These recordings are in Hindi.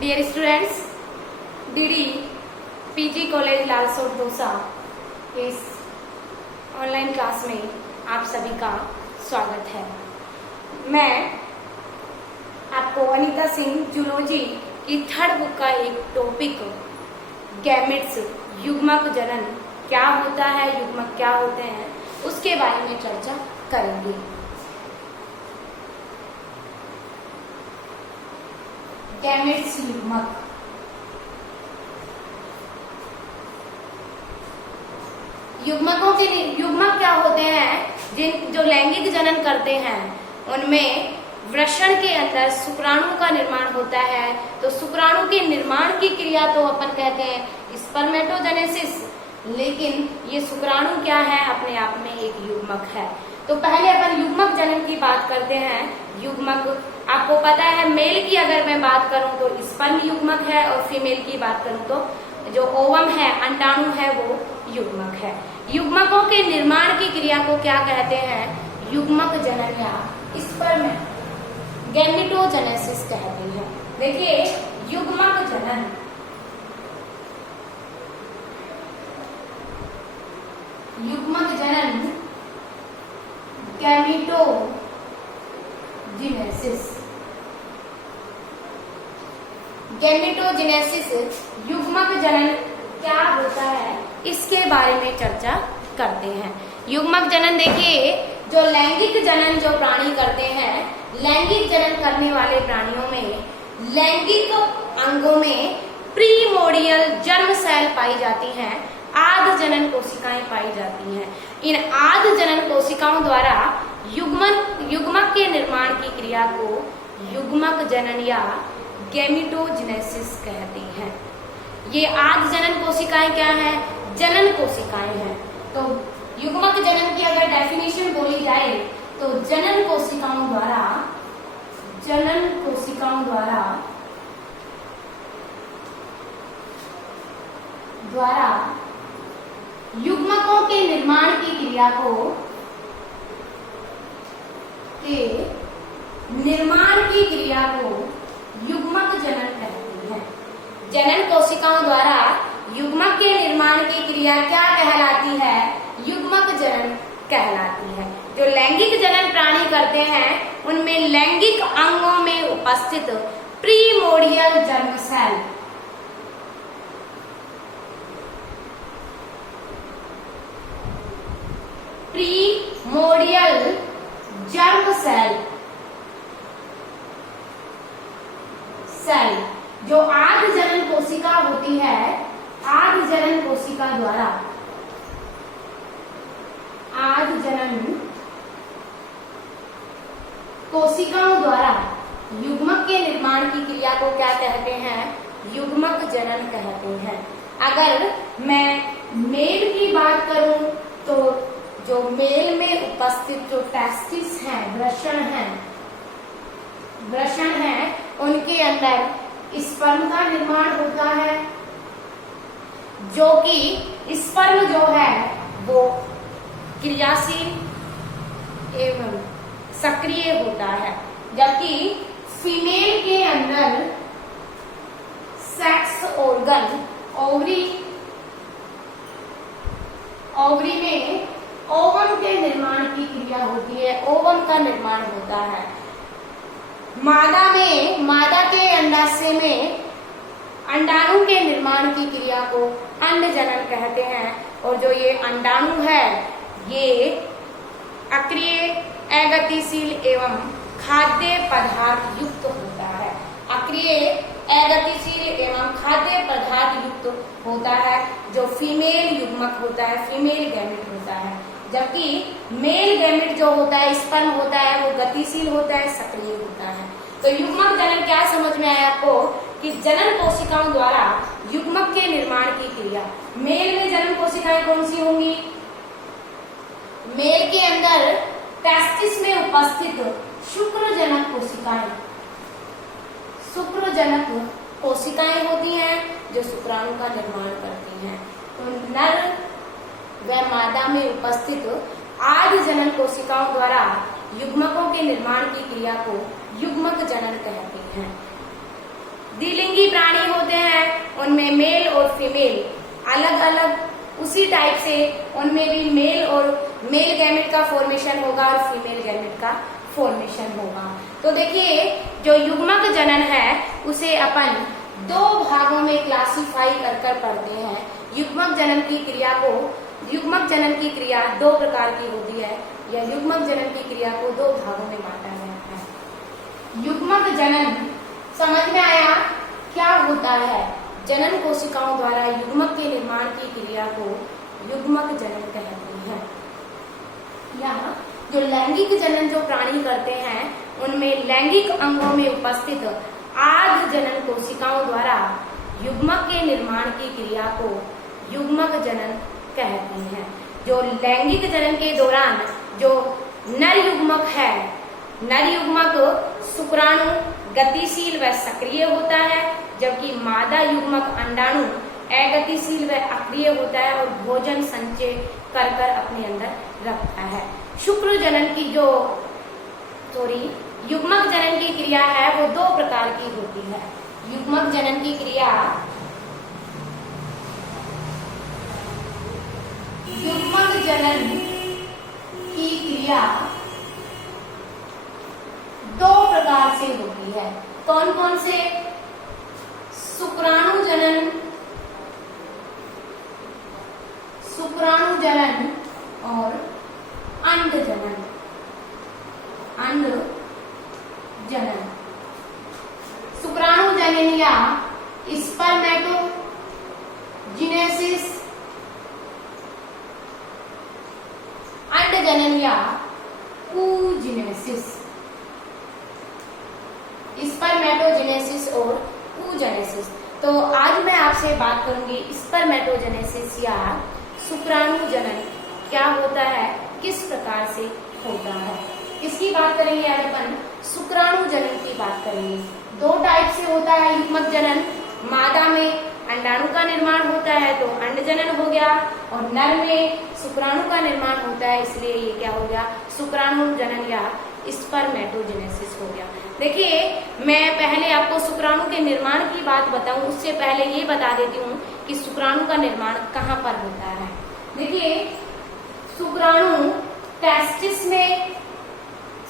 Dear students, DD PG college Lalsot Dausa इस ऑनलाइन क्लास में आप सभी का स्वागत है। मैं आपको अनीता सिंह जूलॉजी की थर्ड बुक का एक टॉपिक गैमेट्स युग्मक जनन क्या होता है, युग्मक क्या होते हैं, उसके बारे में चर्चा करेंगे। गैमेट्स युग्मक। युग्मक क्या होते हैं? जो लैंगिक जनन करते हैं उनमें वृषण के अंदर शुक्राणु का निर्माण होता है। तो शुक्राणु के निर्माण की क्रिया तो अपन कहते हैं स्पर्मेटोजेनेसिस, लेकिन ये शुक्राणु क्या है? अपने आप में एक युग्मक है। तो पहले अपन युग्मक जनन की बात करते हैं। युग्मक आपको पता है, मेल की अगर मैं बात करूं तो स्पर्म युग्मक है और फीमेल की बात करूं तो जो ओवम है, अंडाणु है, वो युग्मक है। युग्मकों के निर्माण की क्रिया को क्या कहते हैं? युग्मक जनन या स्पर्म गैमेटोजेनेसिस कहते हैं। देखिए, युग्मक जनन गैमेटोजेनेसिस युग्मक जनन क्या होता है, इसके बारे में चर्चा करते हैं। युग्मक जनन देखिए, जो लैंगिक जनन जो प्राणी करते हैं, लैंगिक जनन करने वाले प्राणियों में लैंगिक अंगों में प्रीमोडियल जर्म सेल पाई जाती हैं, आद जनन कोशिकाएं पाई जाती हैं। इन आद जनन कोशिकाओं द्वारा युग्मक के निर्माण की क्रिया को युग्मक जनन या गैमेटोजेनेसिस कहते हैं। ये आद जनन कोशिकाएं क्या है? जनन कोशिकाएं हैं। तो युग्मक जनन की अगर डेफिनेशन बोली जाए तो जनन कोशिकाओं द्वारा युग्मकों के निर्माण की क्रिया को युग्मक जनन कहते हैं। जनन कोशिकाओं द्वारा युग्मक के निर्माण की क्रिया क्या कहलाती है? युग्मक जनन कहलाती है। जो लैंगिक जनन प्राणी करते हैं उनमें लैंगिक अंगों में उपस्थित प्रीमोडियल जर्म सेल जो आद जनन कोशिका होती है, आद जनन कोशिकाओं द्वारा युग्मक के निर्माण की क्रिया को क्या कहते हैं? युग्मक जनन कहते हैं। अगर मैं मेल की बात करूं तो जो मेल में उपस्थित जो टेस्टिस हैं, वृषण हैं, उनके अंदर स्पर्म का निर्माण होता है, जो कि स्पर्म जो है वो क्रियाशील एवं सक्रिय होता है, जबकि फीमेल के अंदर सेक्स ऑर्गन ओवरी में ओवम के निर्माण की क्रिया होती है, ओवम का निर्माण होता है। मादा के अंडाशय में अंडाणु के निर्माण की क्रिया को अंड जनन कहते हैं। और जो ये अंडाणु है ये अक्रिय, अगतिशील एवं खाद्य पदार्थ युक्त होता है। अक्रिय, अगतिशील एवं खाद्य पदार्थ युक्त होता है। जो फीमेल युग्मक होता है, फीमेल गैमेट होता है, जबकि मेल गैमेट जो होता है, स्पर्म होता है, वो गतिशील होता है, सक्रिय होता है। तो युग्मक जनन क्या समझ में आया आपको? कि जनन कोशिकाओं द्वारा युग्मक के निर्माण की क्रिया। मेल में जनन कोशिकाएं कौन सी होंगी? मेल के अंदर टेस्टिस में उपस्थित शुक्रजनक कोशिकाएं होती हैं जो शुक्राणु का निर्माण करती हैं। तो नर व मादा में उपस्थित आद जनन कोशिकाओं द्वारा युग्मकों के निर्माण की क्रिया को युग्मक जनन कहते हैं। द्विलिंगी प्राणी होते हैं उनमें मेल और फीमेल अलग अलग उसी टाइप से उनमें भी मेल और मेल गैमेट का फॉर्मेशन होगा और फीमेल गैमेट का फॉर्मेशन होगा। तो देखिए जो युग्मक जनन है उसे अपन दो भागों में क्लासिफाई कर पढ़ते हैं। युग्मक जनन की क्रिया को युग्मक जनन की क्रिया दो प्रकार की होती है या युग्मक जनन की क्रिया को दो भागों में बांटा गया है। युग्मक जनन समझ में आया क्या होता है? जनन कोशिकाओं द्वारा युग्मक के निर्माण की क्रिया को युग्मक जनन कहते हैं। यहाँ जो लैंगिक जनन जो प्राणी करते हैं उनमें लैंगिक अंगों में उपस्थित आर्ध जनन कोशिकाओं द्वारा युग्मक के निर्माण की क्रिया को युग्मक जनन कहते हैं। जो लैंगिक जनन के दौरान जो नर युग्मक है, नर युग्मक शुक्राणु गतिशील व सक्रिय होता है, जबकि मादा युग्मक अंडाणु अगतिशील व अक्रिय होता है और भोजन संचय कर अपने अंदर रखता है। शुक्र जनन की जो युग्मक जनन की क्रिया है वो दो प्रकार की होती है। युग्मक जनन की क्रिया दो प्रकार से होती है। कौन कौन से? शुक्राणु जनन और अंड जनन। शुक्राणु जनन या स्पर्मेटोजेनेसिस, अंड जनन या oogenesis। स्पर्मेटोजेनेसिस और oogenesis। तो आज मैं आपसे बात करूंगी स्पर्मेटोजेनेसिस या शुक्राणु जनन क्या होता है, किस प्रकार से होता है, इसकी बात करेंगे। आज अपन शुक्राणु जनन की बात करेंगे। दो टाइप से होता है युग्मक जनन। मादा में अंडाणु का निर्माण होता है तो अंड जनन हो गया, और नर में शुक्राणु का निर्माण होता है, इसलिए ये क्या हो गया, शुक्राणु जनन या स्पर्मेटोजेनेसिस हो गया। देखिए मैं पहले आपको शुक्राणु के निर्माण की बात बताऊं, उससे पहले ये बता देती हूँ कि शुक्राणु का निर्माण कहाँ पर होता है। देखिए शुक्राणु टेस्टिस में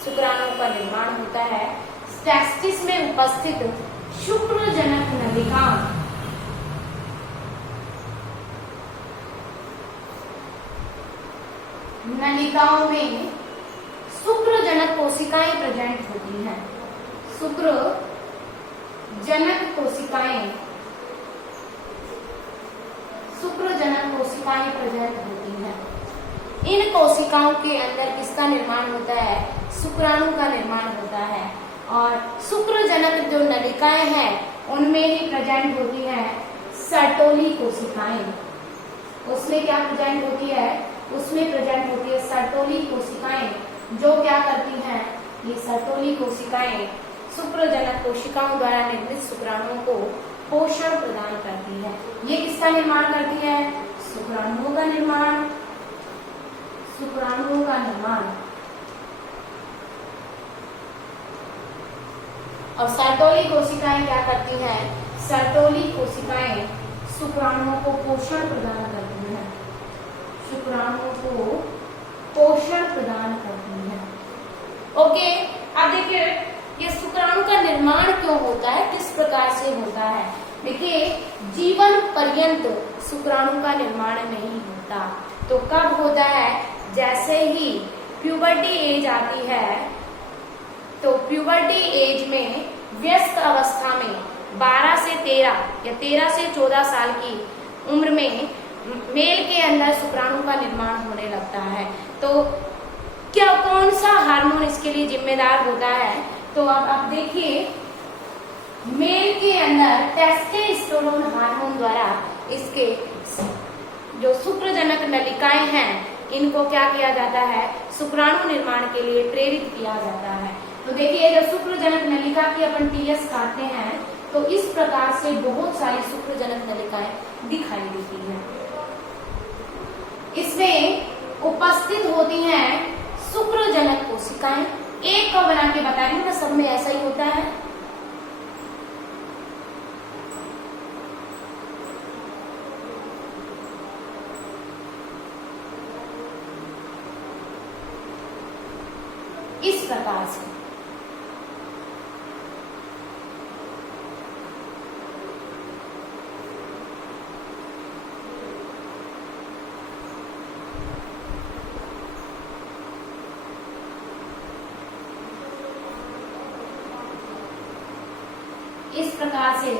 शुक्राणु का निर्माण होता है। टेस्टिस में उपस्थित शुक्रजनक नलिकाओं में शुक्रजनक कोशिकाएं प्रेजेंट होती हैं। शुक्रजनक कोशिकाएं प्रेजेंट होती हैं। इन कोशिकाओं के अंदर किसका निर्माण होता है, शुक्राणु का निर्माण होता है। और शुक्रजनक जो नलिकाएं हैं उनमें ही प्रेजेंट होती हैं सर्टोली कोशिकाएं। उसमें क्या प्रेजेंट होती है, उसमें प्रेजेंट होती है सर्टोली कोशिकाएं, जो क्या करती हैं, ये सर्टोली कोशिकाएं शुक्रजनक कोशिकाओं द्वारा निर्मित शुक्राणुओं को पोषण प्रदान करती है। ये किसका निर्माण करती है, शुक्राणुओं का निर्माण। और सर्टोली कोशिकाएं क्या करती हैं, सर्टोली कोशिकाएं शुक्राणुओं को पोषण प्रदान करती हैं। ओके, अब देखिए ये शुक्राणु का निर्माण क्यों होता है, किस प्रकार से होता है। देखिए जीवन पर्यंत शुक्राणु का निर्माण नहीं होता, तो कब होता है, जैसे ही प्यूबर्टी एज आती है, तो प्यूबर्टी एज में व्यस्क अवस्था में 12 से 13 या 13 से 14 साल की उम्र में मेल के अंदर शुक्राणु का निर्माण होने लगता है। तो क्या कौन सा हार्मोन इसके लिए जिम्मेदार होता है, तो अब आप देखिए मेल के अंदर टेस्टोस्टेरोन हार्मोन द्वारा इसके जो शुक्रजनक नलिकाएं हैं इनको क्या किया जाता है, शुक्राणु निर्माण के लिए प्रेरित किया जाता है। तो देखिए जब शुक्रजनक नलिका की अपन टीएस काटते हैं तो इस प्रकार से बहुत सारी शुक्रजनक नलिकाएं दिखाई देती हैं। इसमें उपस्थित होती हैं शुक्रजनक कोशिकाएं। एक को बना के बता रही हूँ, सब में ऐसा ही होता है। इस प्रकार से। इस प्रकार से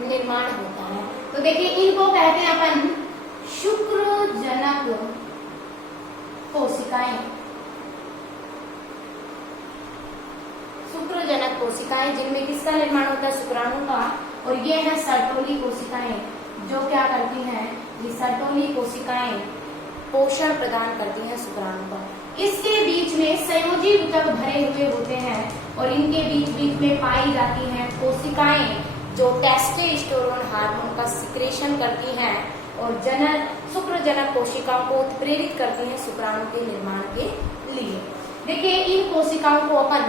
निर्माण होता है। तो देखिए इनको कहते हैं अपन शुक्रजनक कोशिकाएं। शुक्रजनक कोशिकाएं जिनमें किसका निर्माण होता है, शुक्राणु का। और ये है सर्टोली कोशिकाएं, जो क्या करती हैं, ये सर्टोली कोशिकाएं पोषण प्रदान करती हैं शुक्राणु का। इसके बीच में संयोजी ऊतक भरे हुए होते हैं और इनके बीच बीच में पाई जाती हैं कोशिकाएं जो टेस्टोस्टेरोन हार्मोन का सिक्रेशन करती हैं और शुक्रजनक कोशिकाओं को उत्प्रेरित करती हैं शुक्राणु के निर्माण के लिए। देखिए इन कोशिकाओं को अपन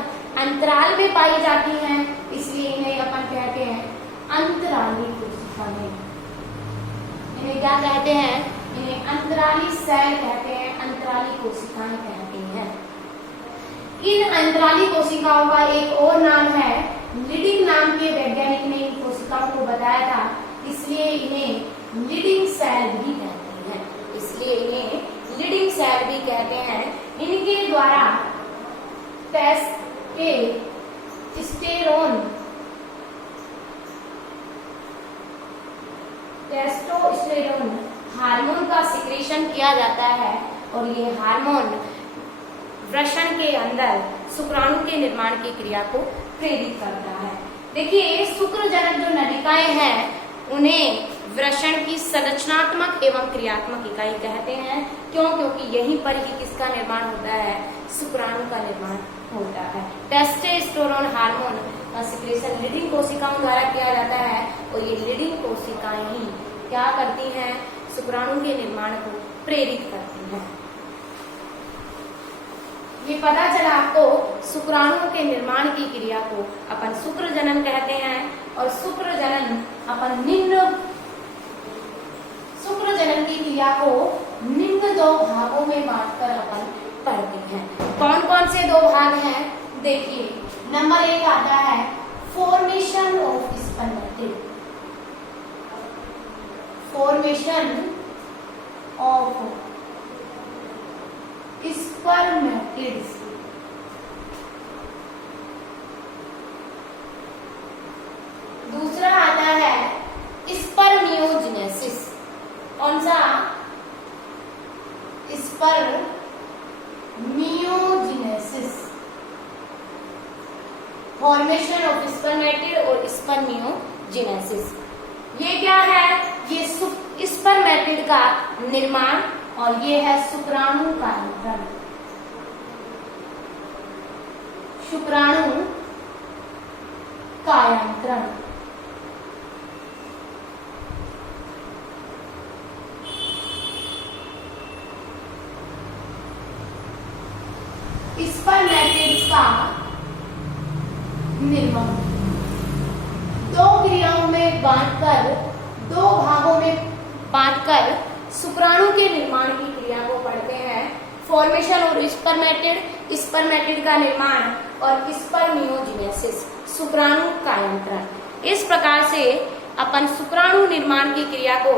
अंतराल में पाई जाती हैं, इसलिए इन्हें अपन कहते हैं अंतराली कोशिकाएं। इन्हें क्या कहते हैं, इन्हें अंतराली सेल कहते हैं, अंतराली कोशिकाएं कहते हैं। इन अंतराली कोशिकाओं का एक और नाम है, लीडिंग नाम के वैज्ञानिक ने इन कोशिकाओं को बताया था, इसलिए इन्हें लीडिंग सेल भी कहते हैं। इसलिए इन्हें लीडिंग सेल भी कहते हैं। इनके द्वारा टेस्टोस्टेरोन हार्मोन का सिक्रेशन किया जाता है और ये हार्मोन वृषण के अंदर शुक्राणु के निर्माण की क्रिया को प्रेरित करता है। देखिए शुक्रजनक जो नलिकाएं हैं उन्हें वृषण की संरचनात्मक एवं क्रियात्मक इकाई कहते हैं। क्यों? क्योंकि यहीं पर ही किसका निर्माण होता है, शुक्राणु का निर्माण होता है। टेस्टोस्टेरोन हार्मोन का सिक्रेशन लीडिंग कोशिकाओं द्वारा किया जाता है और ये लीडिंग कोशिकाएं ही क्या करती हैं, शुक्राणु के निर्माण को प्रेरित करती हैं। ये पता चला आपको, शुक्राणु के निर्माण की क्रिया को अपन शुक्रजनन कहते हैं और शुक्रजनन अपन शुक्रजनन की क्रिया को निम्न दो भागों में बांटकर अपन पढ़ते हैं। कौन कौन से दो भाग हैं, देखिए नंबर 1 आता है formation of spermatid. Formation of spermatids. दूसरा आता है स्पर्मियोजेनेसिस। कौन सा? स्पर्मियोजेनेसिस। फॉर्मेशन ऑफ स्पर्मेटिड और स्पर्मियोजेनेसिस ये क्या है, ये स्पर्मेटिड का निर्माण और ये है शुक्राणु कायंत्रण। शुक्राणु कायंत्रण। स्पर्मेटिड्स का निर्माण दो क्रियाओं में बांटकर, दो भागों में बांटकर शुक्राणु के निर्माण की क्रिया को पढ़ते हैं। फॉर्मेशन और स्पर्मेटिड, स्पर्मेटिड का निर्माण और स्पर्मियोजेनेसिस, शुक्राणु कायंत्रण। इस प्रकार से अपन शुक्राणु निर्माण की क्रिया को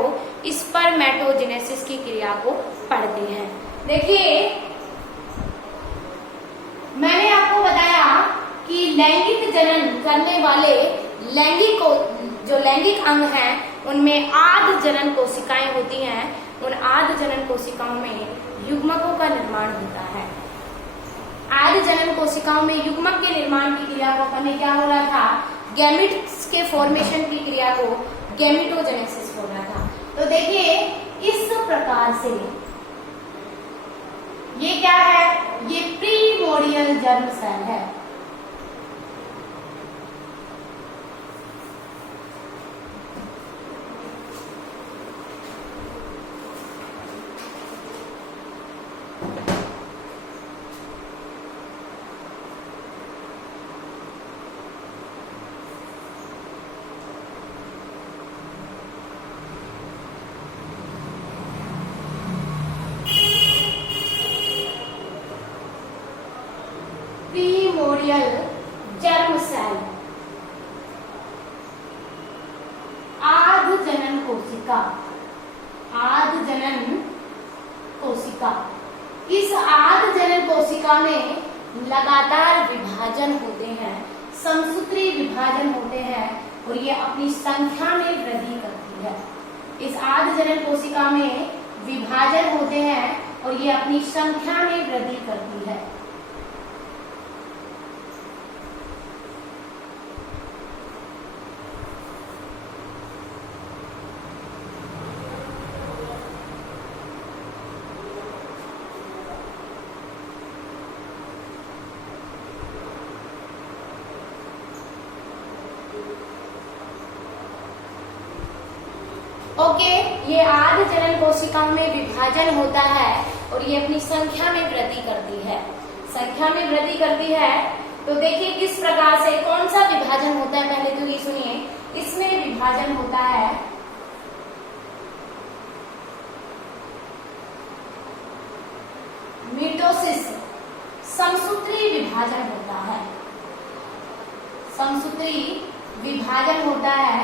स्पर्मेटोजेनेसिस की क्रिया को पढ़ते हैं। देखिए मैंने आपको बताया कि लैंगिक जनन करने वाले जो लैंगिक अंग हैं उनमें आद्य जनन कोशिकाएं होती हैं। उन आद्य जनन कोशिकाओं में युग्मकों का निर्माण होता है। आद्य जनन कोशिकाओं में युग्मक के निर्माण की क्रिया को अपन ने क्या बोला था, गैमेट्स के फॉर्मेशन की क्रिया को गैमेटोजेनेसिस बोला था। तो देखिए इस प्रकार से ये क्या है, ये प्रीमोर्डियल जर्म सेल है। प्री प्राइमोर्डियल जर्म सेल, आद्य जनन कोशिका, आद्य जनन कोशिका। इस आद्य जनन कोशिका में लगातार विभाजन होते हैं, समसूत्री विभाजन होते हैं और ये अपनी संख्या में वृद्धि करती है। इस आद्य जनन कोशिका में विभाजन होते हैं और ये अपनी संख्या में वृद्धि करती है। ओके, ये आद्य जनन कोशिकाओं में विभाजन होता है और ये अपनी संख्या में वृद्धि करती है, संख्या में वृद्धि करती है। तो देखिए किस प्रकार से कौन सा विभाजन होता है, पहले तो ये सुनिए। इसमें विभाजन होता है मिटोसिस, समसूत्री विभाजन होता है, समसूत्री विभाजन होता है,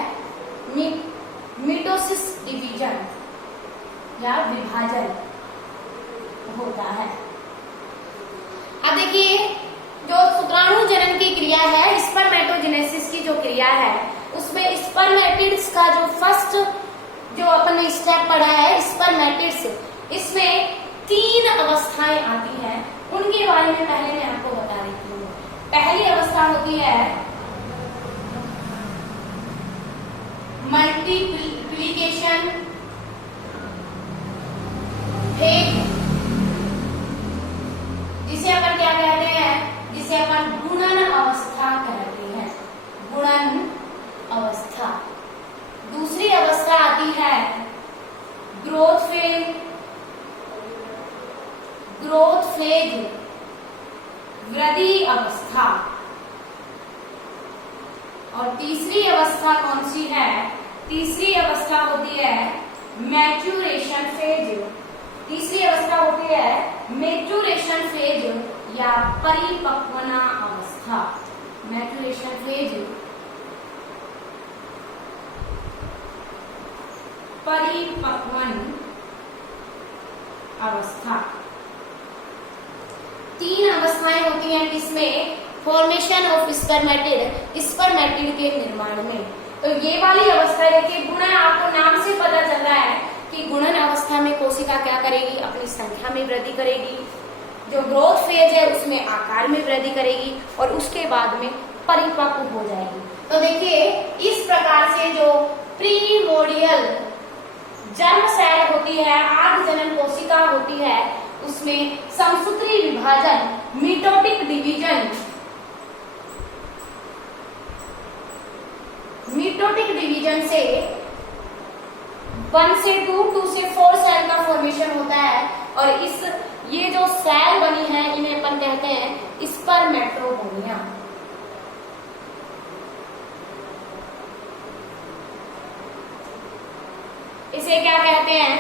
मिटोसिस डिवीजन या विभाजन होता है। अब देखिए जो शुक्राणु जनन की क्रिया है, स्पर्मेटोजेनेसिस की जो क्रिया है, उसमें स्पर्मेटिड्स का जो फर्स्ट जो अपन स्टेप पढ़ा है स्पर्मेटिड्स, इसमें 3 अवस्थाएं आती हैं। उनके बारे में पहले मैं आपको बता देती हूँ। पहली अवस्था होती है मल्टीप्लिकेशन फेज, जिसे अपन क्या कहते हैं, जिसे अपन गुणन अवस्था कहते हैं, गुणन अवस्था। दूसरी अवस्था आती है ग्रोथ फेज, ग्रोथ फेज, वृद्धि अवस्था। और तीसरी अवस्था कौन सी है, तीसरी अवस्था होती है मैच्यूरेशन फेज, तीसरी अवस्था होती है मैच्यूरेशन फेज या परिपक्वना अवस्था, मैच्यूरेशन फेज, परिपक्वन अवस्था। 3 अवस्थाएं होती हैं किसमें, फॉर्मेशन ऑफ स्पर्मेटिड, स्पर्मेटिड के निर्माण में। तो ये वाली अवस्था देखिए, गुणन, आपको नाम से पता चल रहा है कि गुणन अवस्था में कोशिका क्या करेगी, अपनी संख्या में वृद्धि करेगी। जो ग्रोथ फेज है उसमें आकार में वृद्धि करेगी और उसके बाद में परिपक्व हो जाएगी। तो देखिए इस प्रकार से जो प्रीमोर्डियल जर्म सेल होती है, आद्य जनन कोशिका होती है, उसमें समसूत्री विभाजन, मिटोटिक डिवीजन, मिटोटिक डिवीजन से 1 से 2, 2 से 4 सेल का फॉर्मेशन होता है। और ये जो सेल बनी है इन्हें अपन कहते हैं स्पर्मेटोगोनिया। इसे क्या कहते हैं,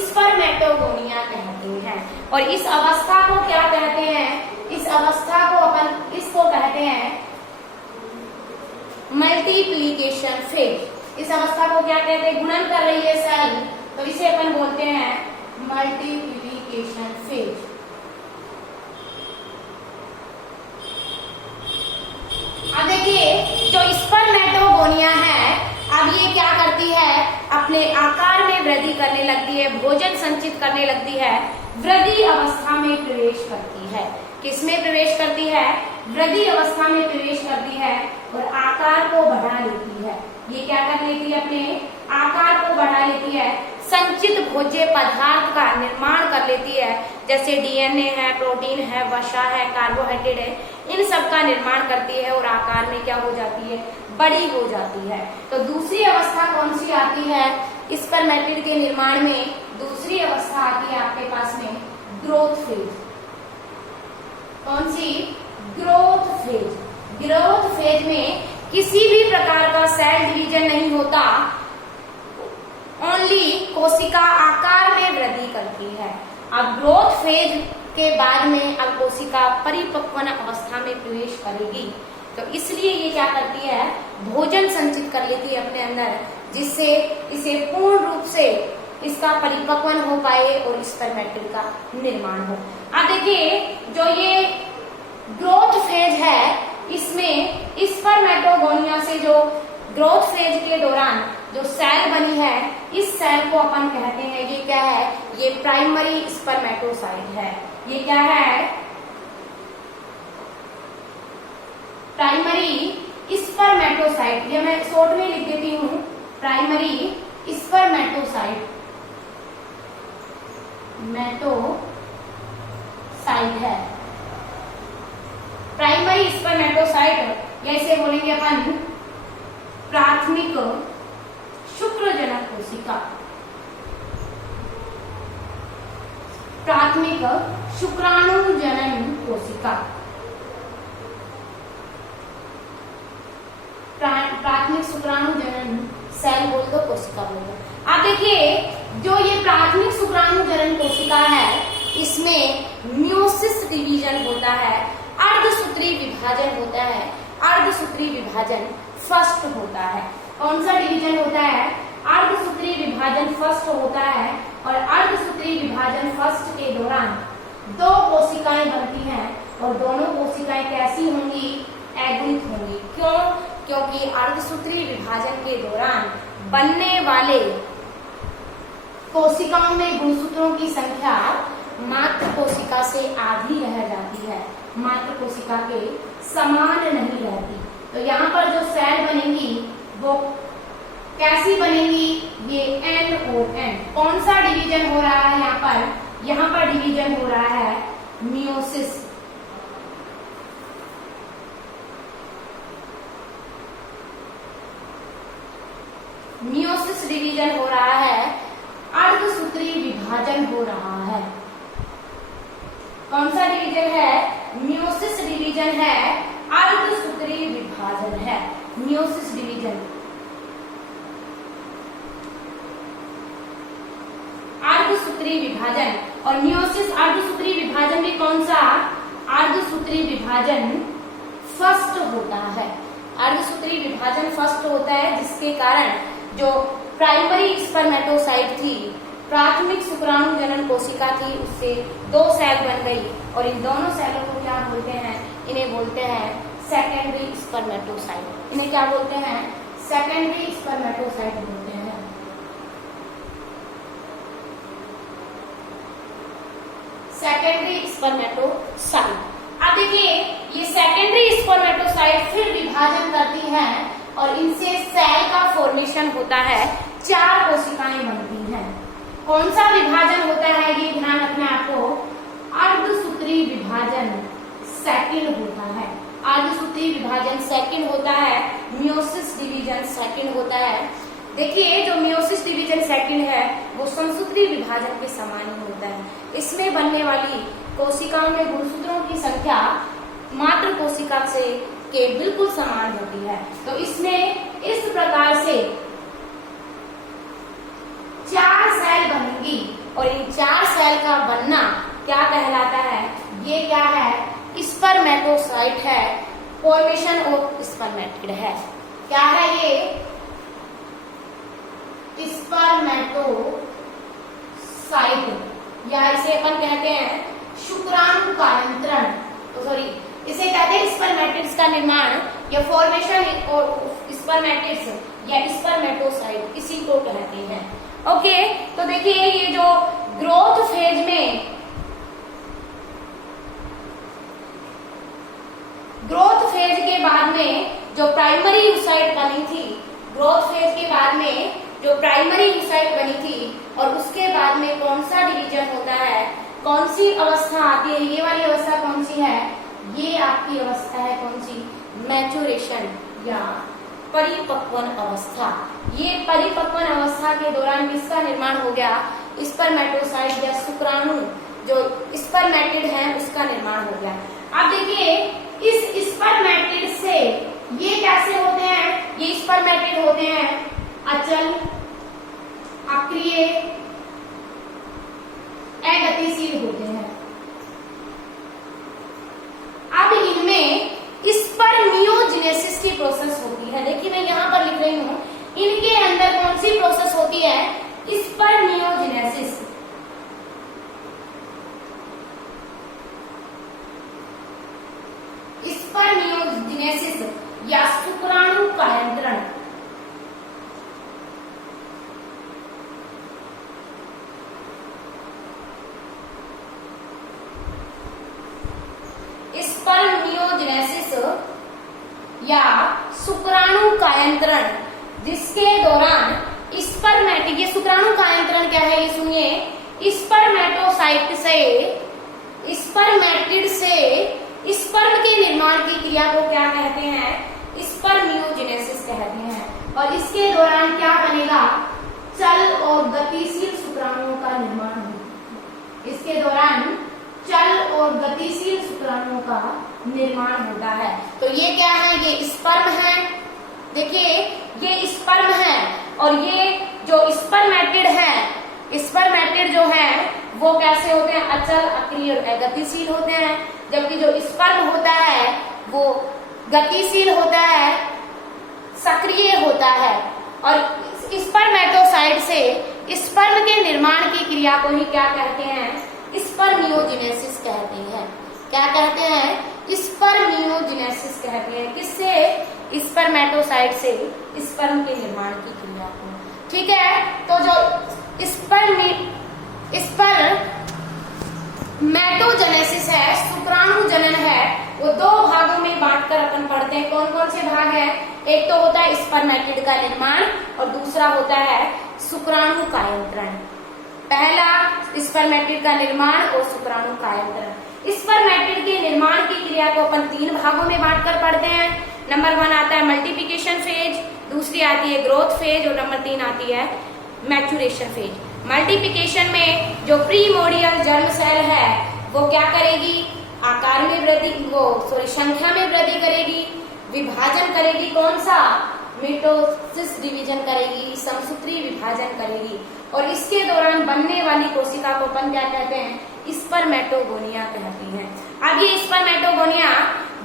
स्पर्मेटोगोनिया कहते हैं। और इस अवस्था को क्या कहते हैं, इस अवस्था को अपन इसको कहते हैं मल्टीप्लिकेशन फेज। इस अवस्था को क्या कहते हैं, गुणन कर रही है सेल, तो इसे अपन बोलते हैं मल्टीप्लिकेशन फेज। अब देखिए जो स्पर्मेटोगोनिया है, अब ये क्या करती है, अपने आकार में वृद्धि करने लगती है, भोजन संचित करने लगती है, वृद्धि अवस्था में प्रवेश करती है। किसमें प्रवेश करती है, वृद्धि अवस्था में प्रवेश करती है और आकार को बढ़ा लेती है। ये क्या कर लेती है, अपने आकार को बढ़ा लेती है, संचित भोज्य पदार्थ का निर्माण कर लेती है, जैसे डीएनए है, प्रोटीन है, वसा है, कार्बोहाइड्रेट है, इन सब का निर्माण करती है और आकार में क्या हो जाती है, बड़ी हो जाती है। तो दूसरी अवस्था कौन सी आती है, स्पर्मेटिड के निर्माण में दूसरी अवस्था आती है आपके पास में ग्रोथ फेज। कौन सी, ग्रोथ फेज। ग्रोथ फेज में किसी भी प्रकार का सेल डिवीजन नहीं होता, ओनली कोशिका आकार में वृद्धि करती है। अब ग्रोथ फेज के बाद में अब कोशिका परिपक्वन अवस्था में प्रवेश करेगी। तो इसलिए ये क्या करती है, भोजन संचित कर लेती है अपने अंदर, जिससे इसे पूर्ण रूप से इसका परिपक्वन हो पाए और स्पर्मेटिड का निर्माण हो। अब देखिए जो ये ग्रोथ फेज है, इसमें स्पर्मेटोगोनिया से जो ग्रोथ फेज के दौरान जो सेल बनी है, इस सेल को अपन कहते हैं, ये क्या है, ये प्राइमरी स्पर्मेटोसाइट है। ये क्या है, प्राइमरी स्पर्मेटोसाइट। ये मैं शॉर्ट में लिख देती हूँ, प्राइमरी स्पर्मेटोसाइट है। प्राइमरी स्पर्मेटोसाइट, या इसे बोलेंगे अपन प्राथमिक शुक्रजनक कोशिका, प्राथमिक शुक्राणुजनन कोशिका, प्राथमिक शुक्राणुजनन सेल बोल दो, कोशिका बोल दो। अब देखिए जो ये प्राथमिक शुक्राणुजनन कोशिका है, इसमें मियोसिस डिवीजन होता है, अर्धसूत्री विभाजन होता है। अर्धसूत्री विभाजन फर्स्ट होता है। कौन सा डिवीजन होता है, अर्धसूत्री विभाजन फर्स्ट होता है। और अर्धसूत्री विभाजन फर्स्ट के दौरान दो कोशिकाएं बनती हैं, और दोनों कोशिकाएं कैसी होंगी, एगुणित होंगी। क्यों, क्योंकि अर्धसूत्री विभाजन के दौरान बनने वाले कोशिकाओं में गुणसूत्रों की संख्या मात्र कोशिका से आधी रह जाती है, मात्र कोशिका के समान नहीं रहती। तो यहाँ पर जो सेल बनेंगी वो कैसी बनेंगी, ये एन और एन। कौन सा डिवीजन हो रहा है यहाँ पर, यहाँ पर डिवीजन हो रहा है मियोसिस। मियोसिस डिवीजन हो रहा है, अर्धसूत्री विभाजन हो रहा है। कौन सा डिवीजन है, मियोसिस डिवीजन है, अर्धसूत्री विभाजन है। मियोसिस डिवीजन, अर्धसूत्री विभाजन। और मियोसिस अर्धसूत्री विभाजन भी कौन सा, अर्धसूत्री विभाजन फर्स्ट होता है। अर्धसूत्री विभाजन फर्स्ट होता है, जिसके कारण जो प्राइमरी स्पर्मेटोसाइट थी, प्राथमिक शुक्राणुजनन कोशिका थी, उससे दो सेल बन गई। और इन दोनों सेलों को क्या बोलते हैं, इन्हें बोलते हैं सेकेंडरी स्पर्मेटोसाइट। इन्हें क्या बोलते हैं, सेकेंडरी स्पर्मेटोसाइट बोलते हैं। Secondary spermatocyte. अब देखिए ये सेकेंडरी स्पर्मेटोसाइट फिर विभाजन करती है, और इनसे सेल का फॉर्मेशन होता है, 4 कोशिकाएं बनती हैं। कौन सा विभाजन होता है, ये ध्यान रखना आपको, अर्धसूत्री विभाजन सेकंड होता है। अर्धसूत्री विभाजन सेकंड होता है, मियोसिस डिवीजन सेकंड होता है। देखिए जो मियोसिस डिवीजन सेकंड है वो समसूत्री विभाजन के समान ही होता है। इसमें बनने वाली कोशिकाओं में गुणसूत्रों की संख्या मात्र कोशिका से के बिल्कुल समान होती है। तो इसमें इस प्रकार से 4 सेल बनेंगी, और इन 4 सेल का बनना क्या कहलाता है, ये क्या है, स्पर्मेटोसाइट है। फॉर्मेशन ऑफ स्पर्मेटिड है, क्या है ये, स्पर्मेटोसाइट, या इसे अपन कहते हैं शुक्राणु कायंत्रण। तो सॉरी, इसे कहते हैं स्पर्मेटिड्स का निर्माण, या फॉर्मेशन और स्पर्मेटिड्स या स्पर्मेटोसाइट, इसी को कहते हैं। ओके, तो देखिए ये जो ग्रोथ फेज में, ग्रोथ फेज के बाद में जो प्राइमरी यूसाइट बनी थी, ग्रोथ फेज के बाद में जो प्राइमरी यूसाइट बनी थी, और उसके बाद में कौन सा डिवीजन होता है, कौन सी अवस्था आती है, ये वाली अवस्था कौन सी है, ये आपकी अवस्था है कौन सी, मैच्योरेशन या परिपक्वन अवस्था। ये परिपक्वन अवस्था के दौरान किसका निर्माण हो गया, स्पर्मेटोसाइट या शुक्राणु जो स्पर्मेटिड है उसका निर्माण हो गया। अब देखिए इस स्पर्मेटिड से ये कैसे होते हैं, ये स्पर्मेटिड होते हैं अचल, अक्रिय, अगतिशील होते हैं। सी प्रोसेस होती है स्पर्मियोजेनेसिस। स्पर्मियोजेनेसिस या शुक्राणु कायंत्रण। स्पर्मियोजेनेसिस या शुक्राणु कायंत्रण, जिसके दौरान स्पर्मेटिड, ये शुक्राणु कायंत्रण क्या है ये सुनिए, स्पर्मेटोसाइट से स्पर्मेटिड से स्पर्म के निर्माण की क्रिया को क्या कहते हैं, स्पर्मियोजेनेसिस कहते हैं। और इसके दौरान क्या बनेगा, चल और गतिशील शुक्राणुओं का निर्माण होगा। इसके दौरान चल और गतिशील शुक्राणुओं का निर्माण होता है। तो ये क्या है, ये स्पर्म है, देखिए ये स्पर्म है और ये जो स्पर्मेटिड है, स्पर्मेटिड जो है वो कैसे होते हैं, अचल, अक्रिय और गतिशील होते हैं। जबकि जो स्पर्म होता है वो गतिशील होता है, सक्रिय होता है। और स्पर्मेटोसाइट से स्पर्म के निर्माण की क्रिया को ही क्या कहते हैं, स्पर्मियोजेनेसिस कहते हैं। क्या कहते हैं, स्पर्मियोजेनेसिस कहते हैं। किससे, स्पर्मेटोसाइट से स्पर्म के निर्माण की क्रिया को। ठीक है, तो जो स्पर्मेटोजेनेसिस है, शुक्राणु जनन है, वो दो भागों में बांटकर अपन पढ़ते हैं। कौन कौन से भाग है, एक तो होता है स्पर्मेटिड का निर्माण और दूसरा होता है शुक्राणु कायंत्रण। पहला स्पर्मेटिड का निर्माण और शुक्राणु कायंत्रण। स्पर्मेटिड के निर्माण की क्रिया को अपन तीन भागों में बांटकर पढ़ते हैं। नंबर 1 आता है मल्टीप्लिकेशन फेज, दूसरी आती है ग्रोथ फेज और नंबर 3 आती है मैच्यूरेशन फेज। मल्टीप्लिकेशन में जो प्रीमोर्डियल जर्म सेल है वो क्या करेगी, आकार में वृद्धि, संख्या में वृद्धि करेगी, विभाजन करेगी, कौन सा, मिटोसिस डिवीजन करेगी, समसूत्री विभाजन करेगी। और इसके दौरान बनने वाली कोशिका को अपन क्या कहते हैं, स्पर्मेटोगोनिया कहती हैं। अब ये स्पर्मेटोगोनिया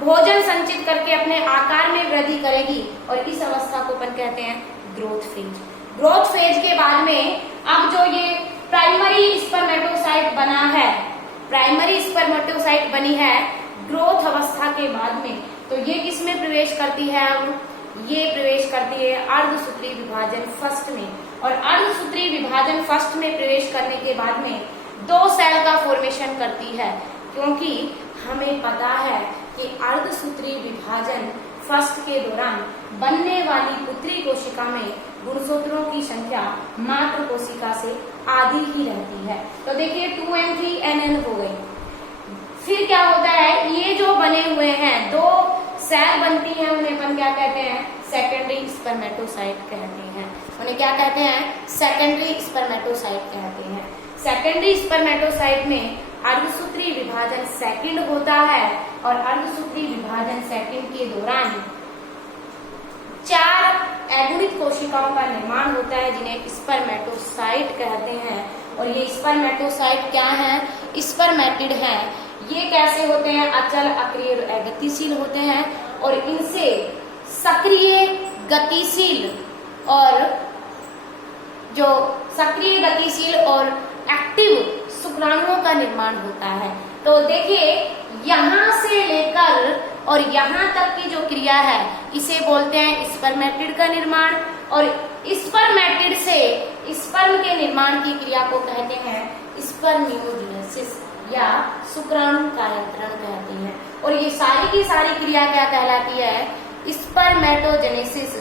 भोजन संचित करके अपने आकार में वृद्धि करेगी और इस अवस्था को अपन कहते हैं ग्रोथ फेज। ग्रोथ फेज के बाद में अब जो ये प्राइमरी स्पर्मेटोसाइट बना है, प्राइमरी स्पर्मेटोसाइट बनी है ग्रोथ अवस्था के बाद में, तो ये किसमें प्रवेश करती है, अब ये प्रवेश करती है अर्धसूत्री विभाजन फर्स्ट में। और अर्धसूत्री विभाजन फर्स्ट में प्रवेश करने के बाद में 2 सेल का फॉर्मेशन करती है, क्योंकि हमें पता है कि अर्धसूत्री विभाजन फर्स्ट के दौरान बनने वाली पुत्री कोशिका में गुणसूत्रों की संख्या मात्र कोशिका से आधी ही रहती है। तो देखिए 2n3nn हो गई। फिर क्या होता है, ये जो बने हुए हैं 2 सेल बनती हैं, उन्हें अपन क्या कहते हैं, सेकेंडरी स्पर्मेटोसाइट कहते हैं। उन्हें क्या कहते हैं, सेकेंडरी स्पर्मेटोसाइट कहते हैं। सेकेंडरी स्पर्मेटोसाइट में अर्धसूत्री विभाजन सेकंड होता है और अर्धसूत्री विभाजन सेकंड के दौरान 4 एगुणित कोशिकाओं का निर्माण होता है, जिन्हें स्पर्मेटोसाइट कहते हैं। और ये स्पर्मेटोसाइट क्या है, स्पर्मेटिड है। ये कैसे होते हैं, अचल, अक्रिय और गतिशील होते हैं। और इनसे सक्रिय, गतिशील और जो सक्रिय, गतिशील और एक्टिव शुक्राणुओं का निर्माण होता है। तो देखिए यहाँ से लेकर और यहाँ तक की जो क्रिया है इसे बोलते हैं स्पर्मेटिड का निर्माण। और स्पर्मेटिड से स्पर्म के निर्माण की क्रिया को कहते हैं स्पर्मियोजेनेसिस या शुक्राणु कायंत्रण कहते हैं। और ये सारी की सारी क्रिया क्या कहलाती है, स्पर्मेटोजेनेसिस,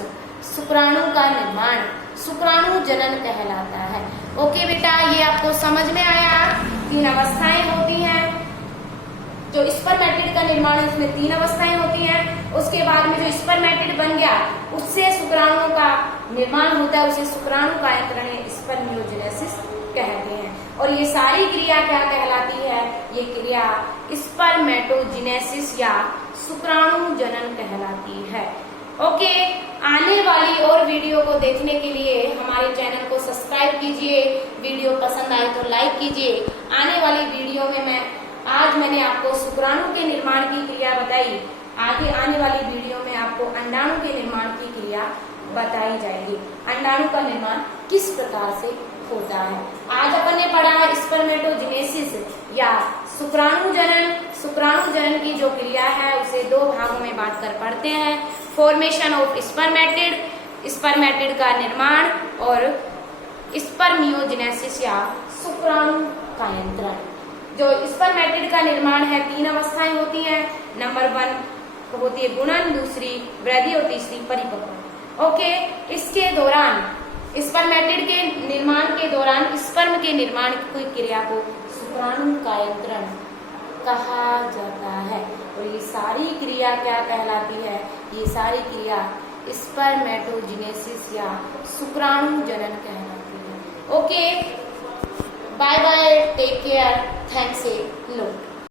शुक्राणु का निर्माण, शुक्राणु जनन कहलाता है। ओके बेटा, ये आपको समझ में आया। 3 अवस्थाएं होती हैं। जो स्पर्मेटिड का निर्माण है उसमें 3 अवस्थाएं होती हैं। उसके बाद में जो स्पर्मेटिड बन गया उससे शुक्राणुओं का निर्माण होता है, उसे शुक्राणु कायंत्रण या स्पर्मियोजेनेसिस कहते हैं। और ये सारी क्रिया क्या कहलाती है, ये क्रिया स्पर्मेटोजेनेसिस या शुक्राणु जनन कहलाती है। ओके, आने वाली और वीडियो को देखने के लिए हमारे चैनल को सब्सक्राइब कीजिए। वीडियो पसंद आए तो लाइक कीजिए। आने वाली वीडियो में आज मैंने आपको शुक्राणु के निर्माण की क्रिया बताई। आगे आने वाली वीडियो में आपको अंडाणु के निर्माण की क्रिया बताई जाएगी। अंडाणु का निर्माण किस प्रकार से होता है। आज अपन ने पढ़ा स्पर्मेटोजेनेसिस या शुक्राणु जनन। शुक्राणु जनन की जो क्रिया है उसे दो भागों में बांटकर पढ़ते हैं। फॉर्मेशन ऑफ स्पर्मेटिड, स्पर्मेटिड का निर्माण, और स्पर्मियोजेनेसिस या शुक्राणु कायंत्रण। जो स्पर्मेटिड का निर्माण है 3 अवस्थाएं होती हैं। नंबर 1 होती है गुणन, दूसरी वृद्धि और तीसरी परिपक्व। ओके, इसके दौरान स्पर्मेटिड के निर्माण के दौरान स्पर्म के निर्माण की क्रिया को शुक्राणु कायंत्रण कहा जाता है। और ये सारी क्रिया क्या कहलाती है? ये सारी क्रिया स्पर्मेटोजेनेसिस या शुक्राणु जनन कहलाती है। Okay, bye bye, take care, thanks a lot.